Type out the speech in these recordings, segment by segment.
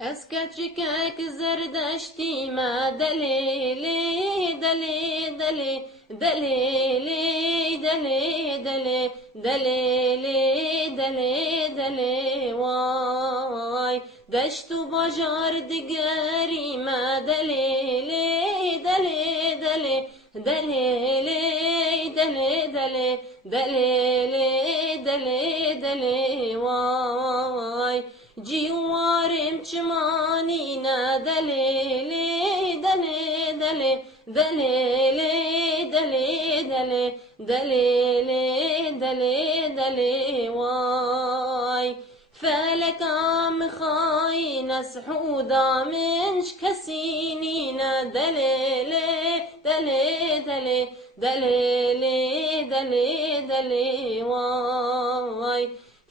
اسكتشكك زردشتي ما دليلي دلي دلي دليلي دلي دلي دليلي دلي دلي واي دشت بجار دقاري ما دليلي دلي دلي دليلي دلي دلي دليلي دلي دلي واي جوارم چمانینا دلیلی دلی دلی دلیلی دلی دلی دلیلی دلی دلی وای فلکام خاین سحودا منش کسینینا دلیلی دلی دلی دلیلی دلی دلی وای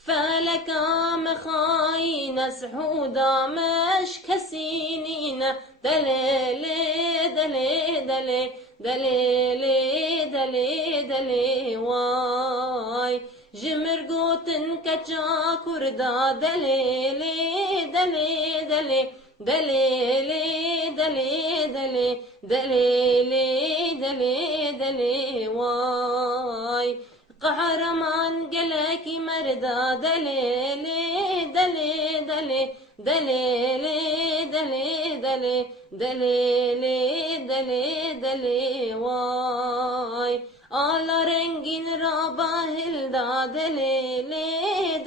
فلكام خاين سحودا مش كسينين دليلي دلي دلي دليلي دلي دلي واي جمر قوتن كجا كردا دليلي دلي دلي دليلي دلي دلي دليلي دلي دلي واي قهرمان قلك مردا دليلي دلي دلي دليلي دلي دلي دليلي دلي دلي واي على رنجين رابا هلدا دليلي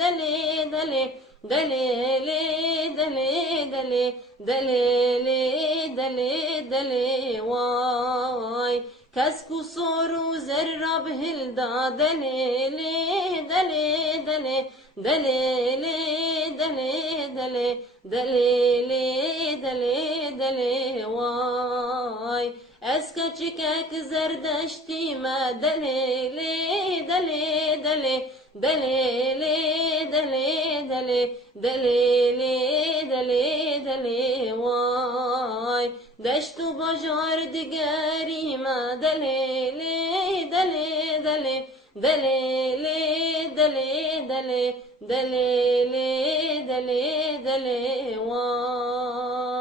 دلي دلي دليلي دلي دلي دليلي دلي دلي واي كسكو صورو زرب هلدا دليلي دلي دلي دليلي دلي دلي دليلي دلي دلي واي اسكتشكك زردشتي ما دليلي دلي دلي دليلي دلي دلي دليلي دلي دلي واي دشتو بجار دقاري ما دليلي دلي دلي دليلي دلي دلي دليلي دلي دلي واي